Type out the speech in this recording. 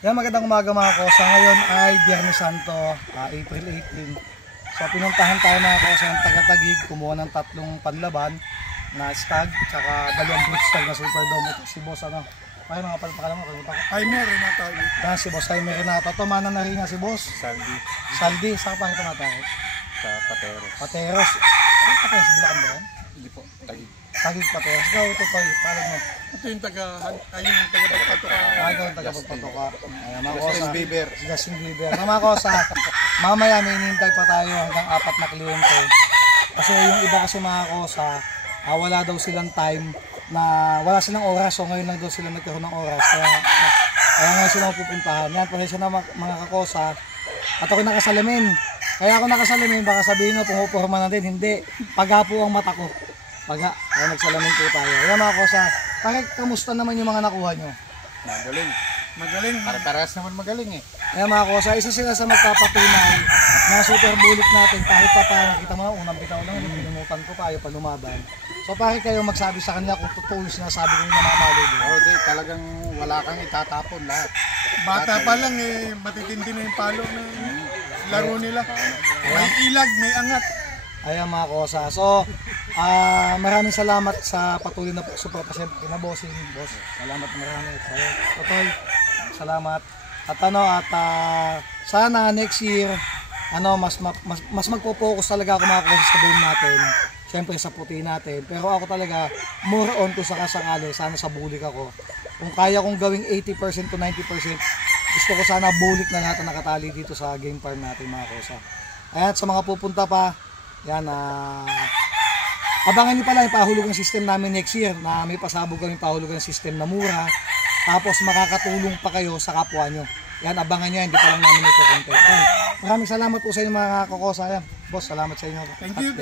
Yan, magandang umaga mga kosa. Ngayon ay Biyernes Santo, April 18. So pinuntahan tayo mga kosa ng taga-Taguig, kumuha ng 3 panlaban na stag, tsaka 2 brute stag na super dome. Ito si boss ano. Ay mga palpakala mo, kalimutan ko. Jaime Renato. Yan si boss Jaime Renato. Tumana na rin nga si boss Saldi, saan pa rin tumatawag? Sa Pateros. Pateros. Ay, Pateros, Bulacan ba yan? Hindi po, Taguig. Taguig Pateros. Ikaw, ito pa yun, palag mo. Ito yung taga-pagpatuka. Ay, ikaw yung taga-pagpatuka. Ayan mga kosa. Justin Bieber. Si Justin Bieber. Mga kosa, mamaya may hinihintay pa tayo hanggang 4 na kliyente. Kasi yung iba kasi mga kosa, wala daw silang time na wala silang oras. So ngayon lang daw sila nagkaroon ng oras. Kaya ngayon sila pupuntahan. Yan, pasensya na mga kakosa. At ako nakasalamin. Kaya ako nakasalamin, baka sabihin nyo, pumuporma na din. Hindi. Paga po ang mata ko. Paga. Kaya nagsalamin po tayo. Yan mga kosa. Bakit kamusta naman yung mga nakuha nyo? Magaling. Magaling. Para-paras naman magaling eh. Kaya mga kosa, isa sila sa magpapatunay na super bullet natin kahit pa paano. Kita mo na, unang bitaw lang, pinumutan ko pa, ayaw pa lumaban. So pare kayo magsabi sa kanila kung totoo yung sinasabi ko yung namamalo doon. Oo, di, talagang wala kang itatapon lahat. Bata pa lang eh, matitindi na yung palo na laro nila. May ilag, may angat. Ayan mga kosa. So, maraming salamat sa patuloy na suporta sa kinabossing, boss. Salamat marami. Sa'yo, Totoy, salamat. At sana next year, mas magpo-focus talaga ako mga kosa sa game natin. Siyempre sa puti natin. Pero ako talaga, more on to sa kasakali. Sana sa bulik ako. Kung kaya kong gawing 80% to 90%, gusto ko sana bulik na lahat na nakatali dito sa game farm natin mga kosa. Ayan, sa mga pupunta pa, yan, abangan nyo pala yung pahulugan system namin next year na may pasabog kami pahulugan system na mura. Tapos makakatulong pa kayo sa kapwa nyo. Yan, abangan nyo, hindi pa lang namin ito content. Maraming salamat po sa inyo mga kakosa. Yan, boss, salamat sa inyo. Thank you.